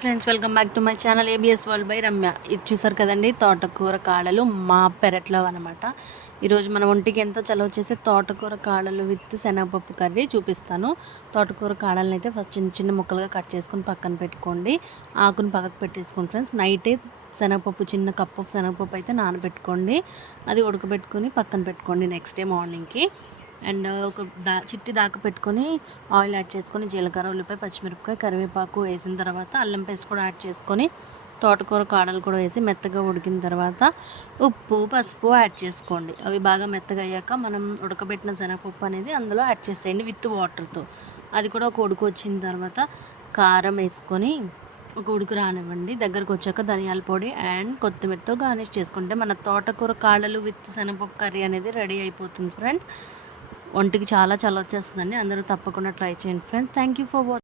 Friends, welcome back to my channel ABS world by Ramya. ఇది చూసారు కదండి, తోటకూర కాడలు మా పెరట్లో అనమాట. ఈరోజు మన ఒంటికి ఎంతో చలవ చేసే తోటకూర కాడలు విత్ శనగపప్పు కర్రీ చూపిస్తాను. తోటకూర కాడలను అయితే ఫస్ట్ చిన్న చిన్న ముక్కలుగా కట్ చేసుకొని పక్కన పెట్టుకోండి. ఆకును పక్కకు పెట్టేసుకోండి ఫ్రెండ్స్. నైటే శనగపప్పు, చిన్న కప్పు శనగపప్పు అయితే నానబెట్టుకోండి. అది ఉడకబెట్టుకొని పక్కన పెట్టుకోండి నెక్స్ట్ డే మార్నింగ్కి. అండ్ ఒక చిట్టి దాకా పెట్టుకొని ఆయిల్ యాడ్ చేసుకొని జీలకర్ర, ఉల్లిపాయ, పచ్చిమిరపకాయ, కరివేపాకు వేసిన తర్వాత అల్లం పేస్ట్ కూడా యాడ్ చేసుకొని తోటకూర కాడలు కూడా వేసి మెత్తగా ఉడికిన తర్వాత ఉప్పు, పసుపు యాడ్ చేసుకోండి. అవి బాగా మెత్తగా అయ్యాక మనం ఉడకబెట్టిన శనగపప్పు అనేది అందులో యాడ్ చేసేయండి విత్ వాటర్తో. అది కూడా ఒక ఉడుకు వచ్చిన తర్వాత కారం వేసుకొని ఒక ఉడుకు రానివ్వండి. దగ్గరకు వచ్చాక ధనియాల పొడి అండ్ కొత్తిమీరతో గార్నిష్ చేసుకుంటే మన తోటకూర కాడలు విత్ శనగపప్పు కర్రీ అనేది రెడీ అయిపోతుంది ఫ్రెండ్స్. ఒంటికి చాలా చలవ చేస్తుందండి. అందరూ తప్పకుండా ట్రై చేయండి friends. Thank you for watching.